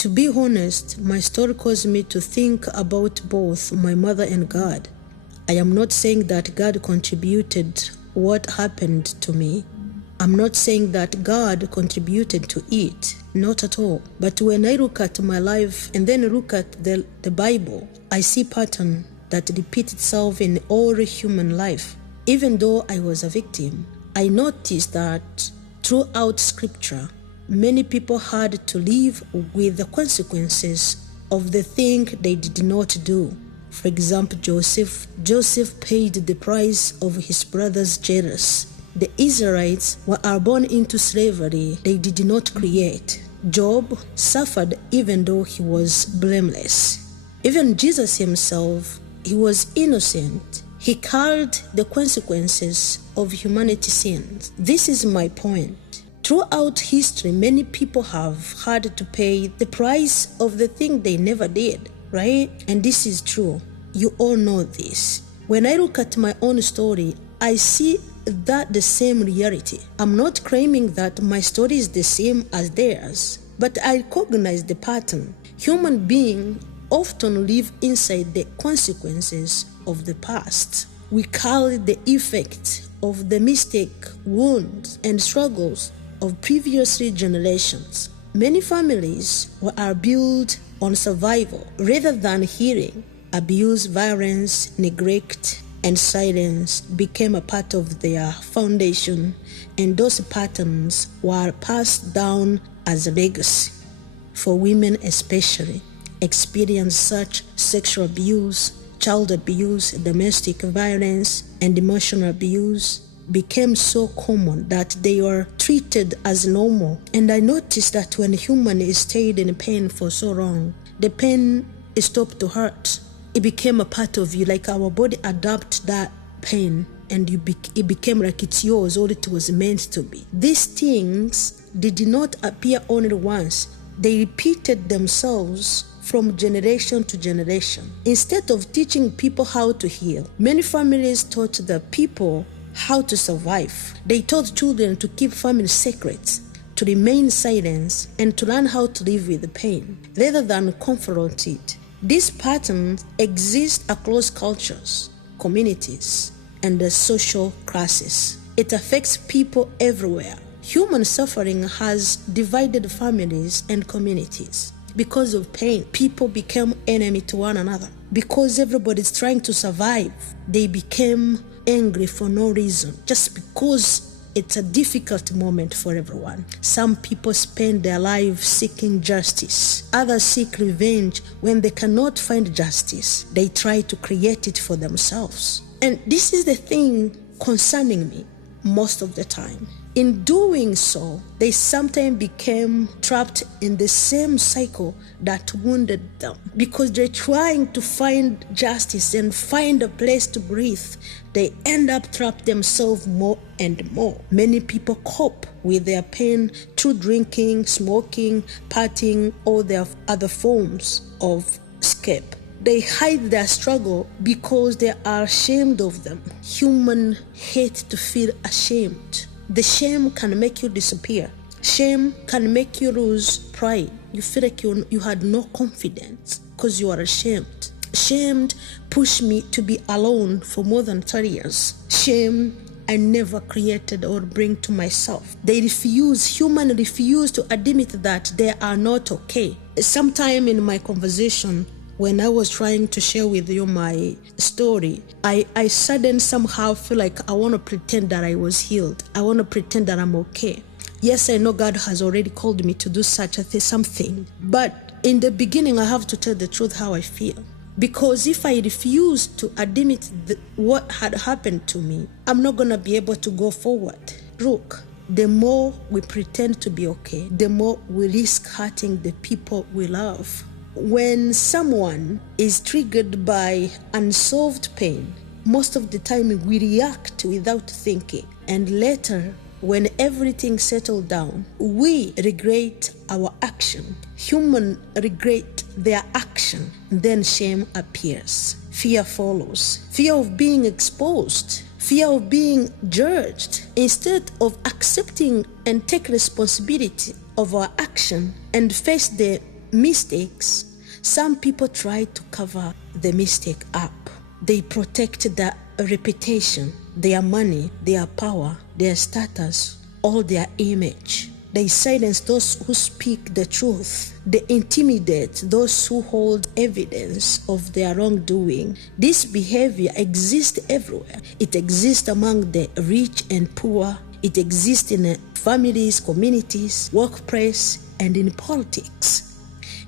To be honest, my story caused me to think about both my mother and God. I am not saying that God contributed what happened to me. I'm not saying that God contributed to it, not at all. But when I look at my life and then look at the Bible, I see pattern that repeats itself in all human life. Even though I was a victim, I noticed that throughout scripture, many people had to live with the consequences of the thing they did not do. For example, Joseph paid the price of his brother's jealousy. The Israelites were born into slavery they did not create. Job suffered even though he was blameless. Even Jesus himself, he was innocent. He carried the consequences of humanity's sins. This is my point. Throughout history, many people have had to pay the price of the thing they never did, right? And this is true. You all know this. When I look at my own story, I see that the same reality. I'm not claiming that my story is the same as theirs, but I recognize the pattern. Human beings often live inside the consequences of the past. We carry the effect of the mistake, wounds, and struggles of previous generations. Many families are built on survival rather than healing. Abuse, violence, neglect, and silence became a part of their foundation, and those patterns were passed down as a legacy. For women especially, experience such sexual abuse, child abuse, domestic violence, and emotional abuse became so common that they were treated as normal. And I noticed that when human stayed in pain for so long, the pain stopped to hurt. It became a part of you, like our body adapted that pain, and it became like it's yours, all it was meant to be. These things did not appear only once. They repeated themselves from generation to generation. Instead of teaching people how to heal, many families taught the people how to survive. They taught children to keep family secrets, to remain silent, and to learn how to live with the pain, rather than confront it. These patterns exist across cultures, communities, and the social classes. It affects people everywhere. Human suffering has divided families and communities. Because of pain, people became enemy to one another. Because everybody's trying to survive, they became angry for no reason, just because it's a difficult moment for everyone. Some people spend their lives seeking justice. Others seek revenge. When they cannot find justice, they try to create it for themselves. And this is the thing concerning me most of the time. In doing so, they sometimes became trapped in the same cycle that wounded them. Because they're trying to find justice and find a place to breathe, they end up trapped themselves more and more. Many people cope with their pain through drinking, smoking, partying, or their other forms of escape. They hide their struggle because they are ashamed of them. Humans hate to feel ashamed. The shame can make you disappear. Shame can make you lose pride. You feel like you had no confidence because you are ashamed. Shame pushed me to be alone for more than 30 years. Shame I never created or bring to myself. Humans refuse to admit that they are not okay. Sometime in my conversation, when I was trying to share with you my story, I suddenly somehow feel like I want to pretend that I was healed. I want to pretend that I'm okay. Yes, I know God has already called me to do such a thing, something. But in the beginning, I have to tell the truth how I feel. Because if I refuse to admit what had happened to me, I'm not going to be able to go forward. Look, the more we pretend to be okay, the more we risk hurting the people we love. When someone is triggered by unsolved pain, most of the time we react without thinking. And later, when everything settles down, we regret our action. Humans regret their action. Then shame appears. Fear follows. Fear of being exposed. Fear of being judged. Instead of accepting and take responsibility of our action and face the mistakes, some people try to cover the mistake up. They protect their reputation, their money, their power, their status, or their image. They silence those who speak the truth. They intimidate those who hold evidence of their wrongdoing. This behavior exists everywhere. It exists among the rich and poor. It exists in families, communities, workplace, and in politics.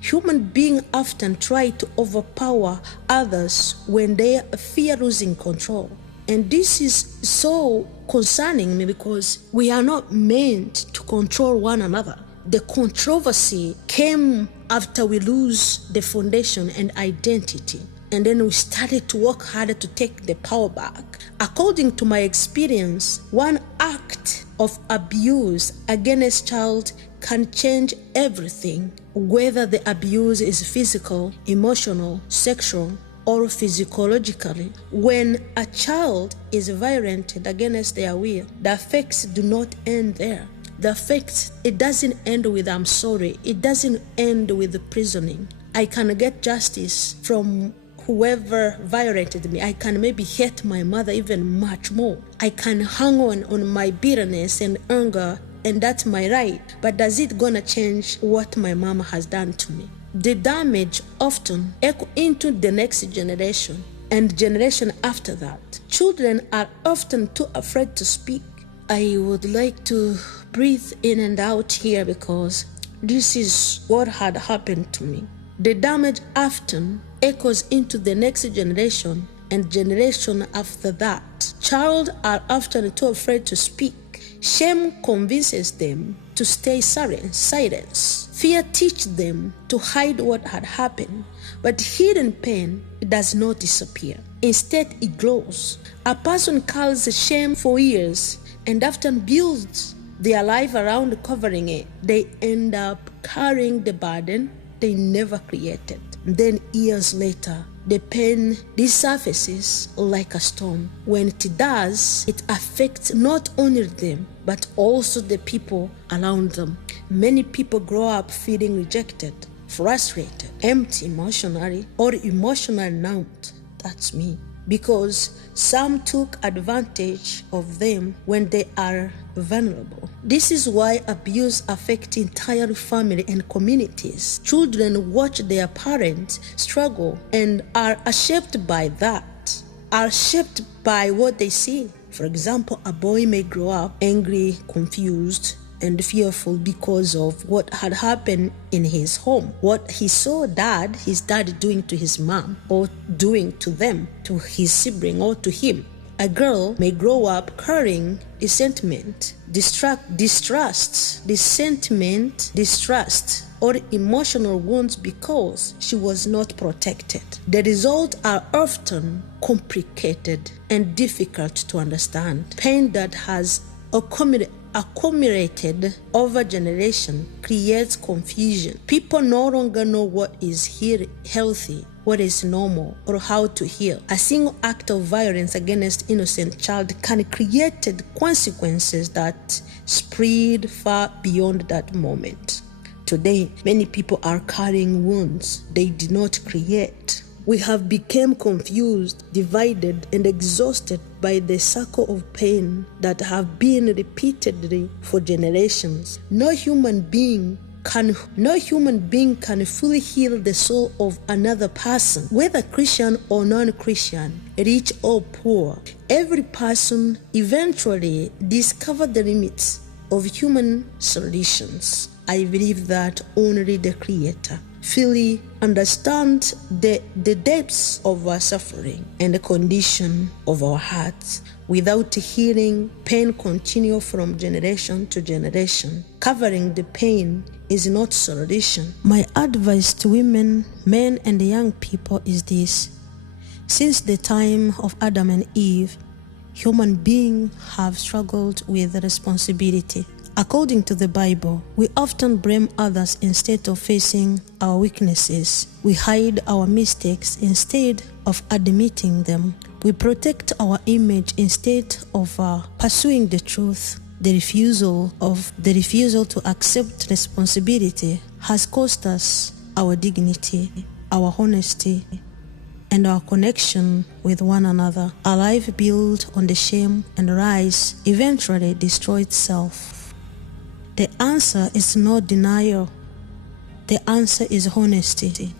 Human beings often try to overpower others when they fear losing control. And this is so concerning me because we are not meant to control one another. The controversy came after we lose the foundation and identity. And then we started to work harder to take the power back. According to my experience, one act of abuse against a child can change everything, whether the abuse is physical, emotional, sexual, or physiologically. When a child is violated against their will, the effects do not end there. The effects, it doesn't end with I'm sorry. It doesn't end with prisoning. I can get justice from whoever violated me. I can maybe hate my mother even much more. I can hang on my bitterness and anger, and that's my right. But does it gonna change what my mama has done to me? The damage often echo into the next generation and generation after that. Children are often too afraid to speak. I would like to breathe in and out here because this is what had happened to me. The damage often echoes into the next generation and generation after that. Children are often too afraid to speak. Shame convinces them to stay silent. Fear teaches them to hide what had happened. But hidden pain does not disappear. Instead, it grows. A person carries shame for years and often builds their life around covering it. They end up carrying the burden they never created. Then years later, the pain resurfaces like a storm. When it does, it affects not only them, but also the people around them. Many people grow up feeling rejected, frustrated, empty emotionally, or emotionally numbed. That's me. Because some took advantage of them when they are vulnerable. This is why abuse affects entire family and communities. Children watch their parents struggle and are shaped by that, are shaped by what they see. For example, a boy may grow up angry, confused, and fearful because of what had happened in his home, what he saw his dad doing to his mom, or doing to them, to his sibling, or to him. A girl may grow up carrying resentment, distrust, or emotional wounds because she was not protected. The results are often complicated and difficult to understand. Pain that has accumulated over generation creates confusion. People no longer know what is healthy, what is normal, or how to heal. A single act of violence against innocent child can create consequences that spread far beyond that moment. Today, many people are carrying wounds they did not create. We have become confused, divided, and exhausted by the cycle of pain that have been repeatedly for generations. No human being can fully heal the soul of another person, whether Christian or non-Christian, rich or poor. Every person eventually discovers the limits of human solutions. I believe that only the Creator fully understands the depths of our suffering and the condition of our hearts. Without healing, pain continues from generation to generation. Covering the pain is not solution. My advice to women, men, and young people is this. Since the time of Adam and Eve, human beings have struggled with responsibility. According to the Bible, we often blame others instead of facing our weaknesses. We hide our mistakes instead of admitting them. We protect our image instead of pursuing the truth. The refusal to accept responsibility has cost us our dignity, our honesty, and our connection with one another. A life built on the shame and rise eventually destroys itself. The answer is not denial. The answer is honesty.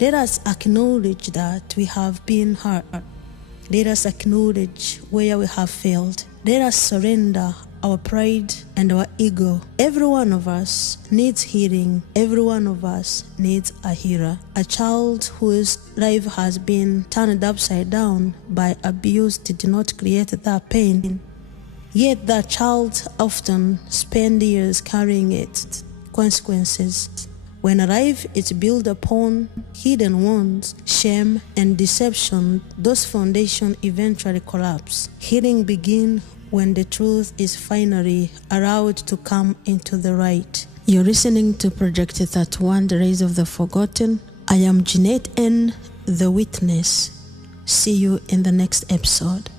Let us acknowledge that we have been hurt. Let us acknowledge where we have failed. Let us surrender our pride and our ego. Every one of us needs healing. Every one of us needs a healer. A child whose life has been turned upside down by abuse did not create that pain. Yet that child often spends years carrying its consequences. When a life is built upon hidden wounds, shame, and deception, those foundations eventually collapse. Healing begins when the truth is finally allowed to come into the light. You're listening to Project 31, The Rise of the Forgotten. I am Jeanette N, the Witness. See you in the next episode.